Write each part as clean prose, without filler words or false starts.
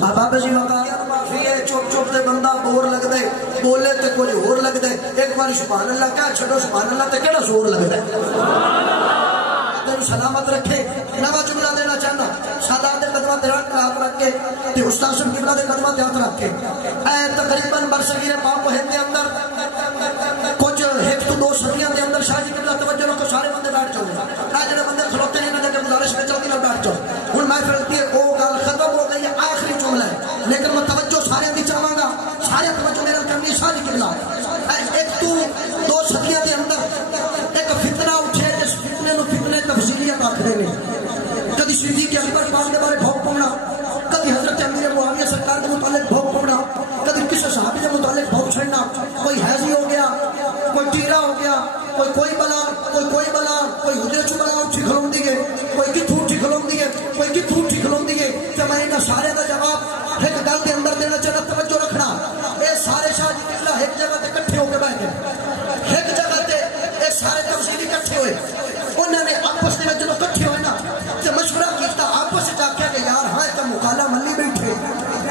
بابا جی وقایت معافی ہے چپ چپ تے بندہ بور لگ دے بولے تے کچھ ہور لگ دے ایک بار سبحان اللہ کہہ چھڑو سبحان اللہ تے کیڑا زور لگ دے تینوں سلامت رکھے نواں جملہ دینا چاہنا سادات دے قدمہ تے ہاتھ رکھ کے تے استاد شمس قبلہ دے قدمہ تے ہاتھ رکھ کے اے تقریباً برصغیر پاک و ہند دے اندر کچھ ایک تو دو صدیاں دے اندر شاہ جی قبلہ توجہ نہ تو سارے بندے بیٹھ جاؤ اے جڑے بندے کھلوتے ہیں انہاں دے گزارش میں چلدی نہ بیٹھ جاؤ ہن میں پھر تے او گل ختم ہو گئی آخری جملہ ہے لیکن میں توجہ سارے دی چاہاں گا سارے توجہ میرا کرنی شاہ جی قبلہ ایک تو دو صدیاں دے اندر ایک فتنہ اٹھے جس فتنے نو فتنے تفصیلیت آکھدے نے کدی صدیق اکبر پاک دے بارے بھوک پاؤنا کدی حضرت امیر معاویہ سرکار کے متعلق بھوک پاؤنا کدی کسی صحابی کے متعلق بھوک چھڑنا کوئی حیضی ہو گیا کوئی ٹیرا ہو گیا کوئی بلا کوئی حجرے چ بلا اٹھی کھلون دی گئے کوئی کتھوں اٹھی کھلون دی گئے کوئی کتھوں اٹھی کھلون دی گئے کہ میں انہاں سارے دا جواب ایک گل دے اندر دینا چاہنا توجہ رکھنا اے سارے شاہ جی قبلہ ایک جگہ تے اکٹھے ہو کے بیٹھ گئے ایک جگہ تے اے سارے تفصیلی اکٹھے ہوئے انہوں نے آپس میں جب اکٹھے ہوئے نا تے مشورہ کیتا آپس سے جا کے کہ یار ہاں تے مکالا ملی بیٹھے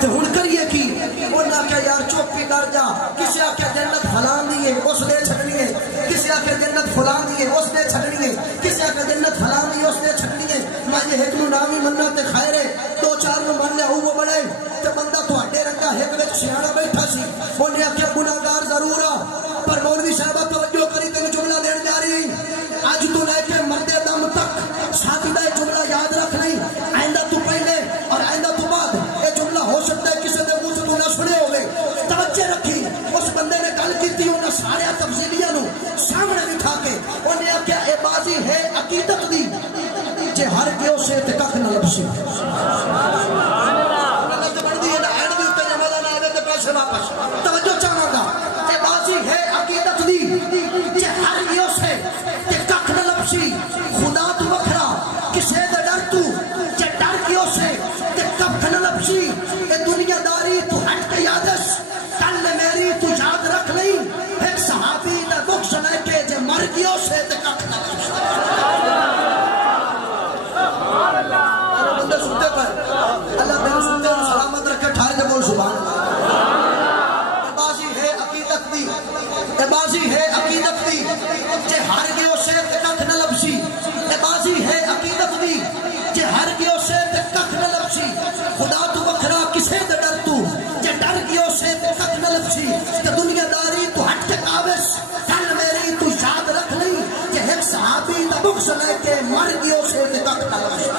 تے ہن کریے کی انہاں کہ یار چوپی کر جا کسی آ کے جنت فلان دی ہے اس دے چھڈنی ہے کسی آ کے جنت فلان دی ہے اس دے چھڈنی ہے کسی آ کے جنت فلان دی ہے اس دے چھڈنی ہے میں یہ ایک نو نام ہی مننا تے خیر ہے دو چار نو من لیا وہ بڑے تے بندہ تواڈے رنگا ایک وچ سیاڑا بیٹھا سی انہیں آکھیا گناہگار ضرور آ پر مولوی صاحبہ توجہ کری تے جملہ دین جا رہی اج تو لے کے مردے دم تک ساتھی دا جملہ یاد رکھ نہیں آئندہ تو پہلے اور آئندہ تو بعد یہ جملہ ہو سکتا ہے کسی دے منہ سے تو نہ سنے ہوئے توجہ رکھی اس بندے نے گل کی انہیں سارے تفصیلیاں نو سامنے بٹھا کے انہیں آخیا اے بازی ہے عقیدت دی جے ہر گیو سے تے ککھ نہ لبسی توجہ چاہوں گا اے بازی ہے عقیدت دی جے ہر گیو سے تے ککھ نہ لبسی خدا تو وکھرا کسے دے ڈر تو جے ڈر گیو سے تے ککھ نہ لبسی اے دنیا داری تو ہٹ کے یادش کل میری تو یاد رکھ لئی ایک صحابی نے بخش لے کے جے مر گیو سے تے ککھ نہ لبسی بندے سنتے پر اللہ میرے سنتے ہیں سلامت رکھے ٹھائے دے بول سبحان اللہ بازی ہے عقیدت دی اے بازی ہے عقیدت دی جے ہر گیو سے تے ککھ نہ لبسی اے بازی ہے عقیدت دی جے ہر گیو سے تے ککھ نہ لبسی خدا تو وکھرا کسے دے ڈر تو جے ڈر گیو سے تے ککھ نہ لبسی تے دنیا داری تو ہٹ کے کاوش کل میری تو یاد رکھ لئی جے ایک صحابی دا بخش لے کے مر گیو سے تے ککھ نہ لبسی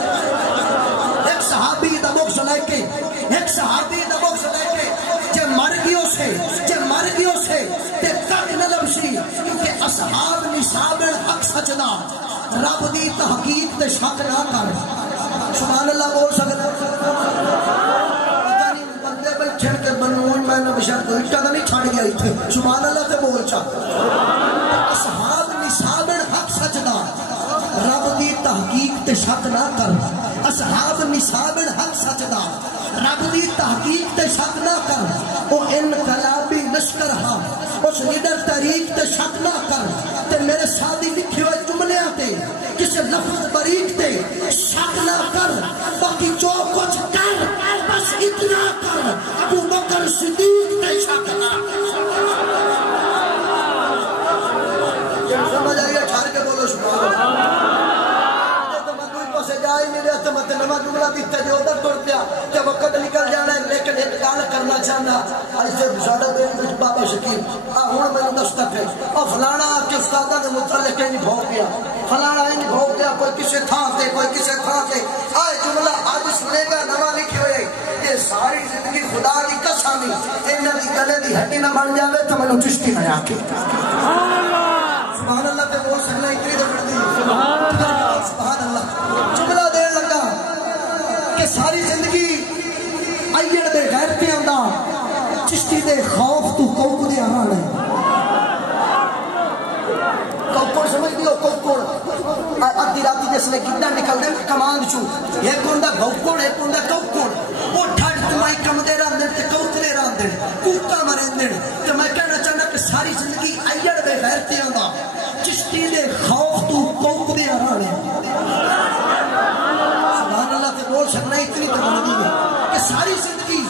ایک صحابی دا بخش لے کے ایک صحابی دا بخش لے کے جے مر گیو سے تے ککھ نہ لبسی کیونکہ اصحاب نصاب حق سچدا رب دی تحقیق تے شک نہ کر سبحان اللہ بول سکتا بندے بیٹھے کے بنون میں نہ بشر کو اٹا نہیں چھڑ گیا ایتھے سبحان اللہ تے بول چا اصحاب نصاب حق سچدا رب دی تحقیق تے شک نہ کر اصحاب نصاب حق سچدا رب دی تحقیق تے شک نہ کر او انقلابی لشکر ہاں اس لیڈر تحریک تے شک نہ کر تے میرے ساتھی لکھے ہوئے جملے تے کسی لفظ بریک تے شک نہ کر باقی جو کچھ کر بس اتنا کر ابو بکر صدیق تے شک نہ کر سمجھ آئیے ٹھار کے بولو سبحان اللہ سے جائی میرے اتمت نمہ جملہ دیتا جو ادھر توڑ دیا کہ وقت نکل جانا ہے لیکن ایک گال کرنا چاہنا ایسے بساڑا بین بابا شکیم ہون میں دستک ہے اور فلانا کے استادہ نے متعلق نہیں بھوک گیا فلانا نہیں بھوک گیا کوئی کسے تھا دے کوئی کسے تھا دے آئے جملہ آج سنے گا نمہ لکھے ہوئے یہ ساری زندگی خدا کی قسمی انہا دی گلے دی ہٹی نہ بن جاوے تو میں نے چشتی نہ آکے سبحان اللہ تے بول سکنا اتنی دے بڑھ دی سبحان اللہ جملہ دے لگا کہ ساری زندگی ایڑ دے غیرتے آندہ چشتی دے خوف تو کوک دے آران ہے کوکڑ سمجھ دیو کوکڑ ادھی راتی جس لے گدہ نکل دے کماند چو ایک ہوندہ بھوکڑ ایک ہوندہ کوکڑ وہ ٹھڑ تمہیں کم دے رہا دے تے کوکڑے رہا دے کوکا مرین دے تو میں کہنا چاہنا کہ ساری زندگی ایڑ دے غیرتے آندہ چشتی دے خوف تو کوک دے آران ہے سبحان اللہ تے بول سکنا اتنی تبردی ہے کہ ساری زندگی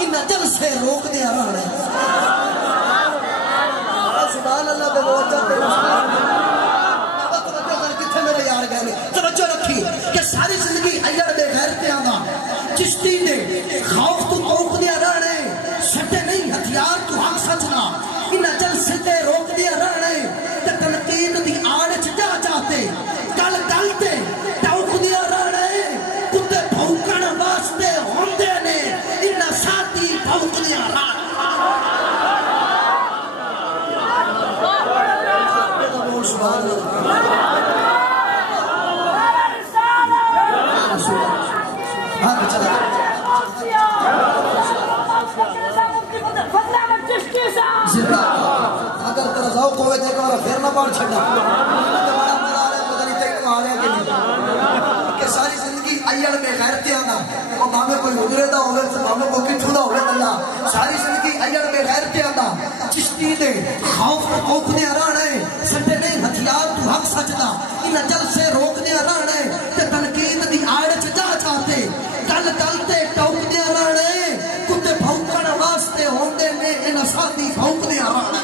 ان جل سے روک دیا رہے سبحان اللہ بے موجہ بے کتھے میرے یار گئے توجہ رکھی کہ ساری زندگی ایڑ بے غیرتیاں دا چشتی دے خوف تو روک دیا رہے سٹے نہیں ہتھیار تو حق سچنا ان جل سے روک دیا رہے تے تنقید دی آڑ جا جاتے گل گلتے ٹوک دیا رہے کتے بھوکن واسطے ہوندے نے ان ساتھی بھوک دیا رہے سبحان اللہ اگر تیرا ذوق ہوئے دیکھ اور پھر نہ پڑھ چھڑنا بڑا مزہ آ رہا ہے پتہ نہیں تیک آ رہا ہے کہ نہیں کہ ساری زندگی ایڑ میں غیرتیں آنا اور مامے کوئی حجرے دا ہوئے مامے کو کتھو دا ہوئے اللہ ساری زندگی ایڑ میں غیرتیں آنا چشتی دے خوف کو کوکھنے آرانے سٹے نہیں ہتھیار تو حق سجدہ ان جل سے روکنے آرانے تے تنقید دی آڑ جا جاتے گل گلتے ٹوکنے آرانے کتے بھوکن واسطے ہوندے نے ان ساتھی بھوکنے آرانے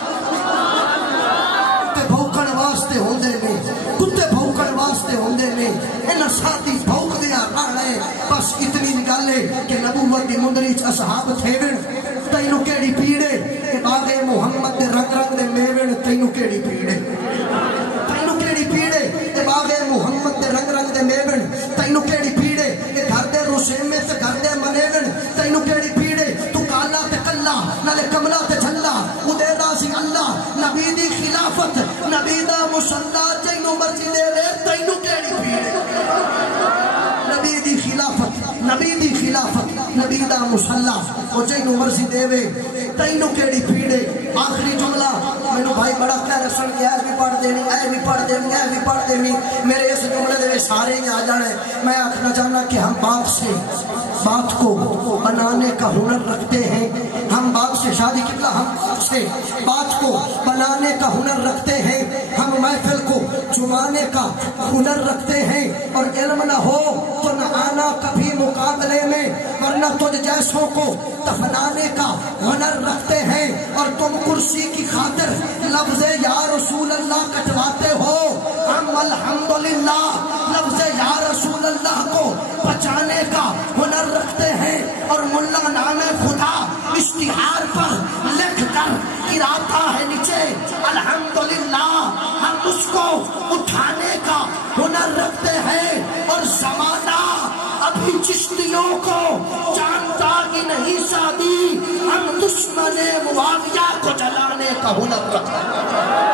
کتے بھوکن واسطے ہوندے نے کتے بھوکن واسطے ہوندے نے ان ساتھی بھوکنے آرانے بس اتنی نگالے کہ نبوت دی مندریچ اصحاب تھے تینو کیڑی پیڑے اے باغ محمد دے رنگ رنگ دے میوین تینو کیڑی پیڑے تینو کیڑی پیڑے اے باغ محمد دے رنگ رنگ دے میوین تینو کیڑی پیڑے اے گھر دے روشیمے تے گھر دے منیون تینو کیڑی پیڑے تو کالا تے کلا نالے کملا تے جھلا ادے راضی اللہ نبی دی خلافت نبی دا مصلی جینو مرضی دے لے تینو کیڑی پیڑے نبی دی خلافت نبی دی خلافت نبی دا مصلی او جینو مرضی دے وے تینو کیڑی پیڑے آخری جملہ میں بھائی بڑا کہہ رسن کہ اے بھی پڑھ دینی اے بھی پڑھ دینی اے بھی پڑھ دینی میرے اس جملے دے سارے ہی آ جانے میں آخنا چاہنا کہ ہم باپ سے بات کو بنانے کا ہنر رکھتے ہیں ہم باپ سے شادی کتنا ہم باپ سے بات کو بنانے کا ہنر رکھتے ہیں ہم محفل کو جمانے کا ہنر رکھتے ہیں اور علم نہ ہو تو نہ آنا کبھی مقابلے میں ورنہ تجھ جیسوں کو دفنانے کا ہنر رکھتے ہیں اور تم کرسی کی خاطر لفظ یا رسول اللہ کٹواتے ہو ہم الحمدللہ لفظ یا رسول اللہ کو بچانے کا ہنر رکھتے ہیں اور ملا نام خدا اشتہار پر لکھ کر گراتا ہے نیچے الحمدللہ ہم اس کو اٹھانے کا ہنر رکھتے ہیں اور زمانہ ابھی چشتیوں کو جانتا کہ نہیں شادی ہم دشمن معاویہ کو جلانے کا ہنر رکھتے ہیں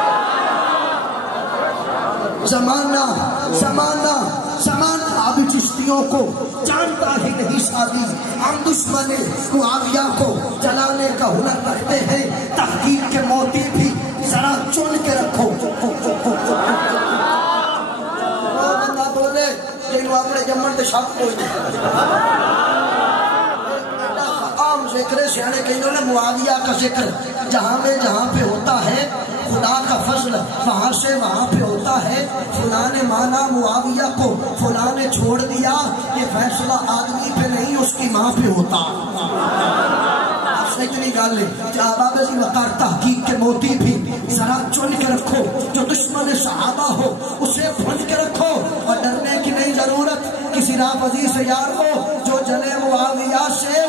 زمانہ زمانہ زمانہ ابھی چشتیوں کو جانتا ہی نہیں شادی ہم دشمن معاویہ کو جلانے کا ہنر رکھتے ہیں تحقیق کے موتی بھی ذرا چن کے رکھو بندہ بولے لیکن اپنے جمن تے شک کوئی نہیں عام ذکر سیانے کہیں نے معاویہ کا ذکر جہاں پہ ہوتا ہے خدا کا فضل وہاں سے وہاں پہ ہوتا ہے فلاں نے مانا معاویہ کو فلاں نے چھوڑ دیا یہ فیصلہ آدمی پہ نہیں اس کی ماں پہ ہوتا اتنی گل ہے آباب ذی وقار تحقیق کے موتی بھی ذرا چن کے رکھو جو دشمن صحابہ ہو اسے بھن کے رکھو اور ڈرنے کی نہیں ضرورت کسی راہ وزیر سے یار ہو جو جلے معاویہ سے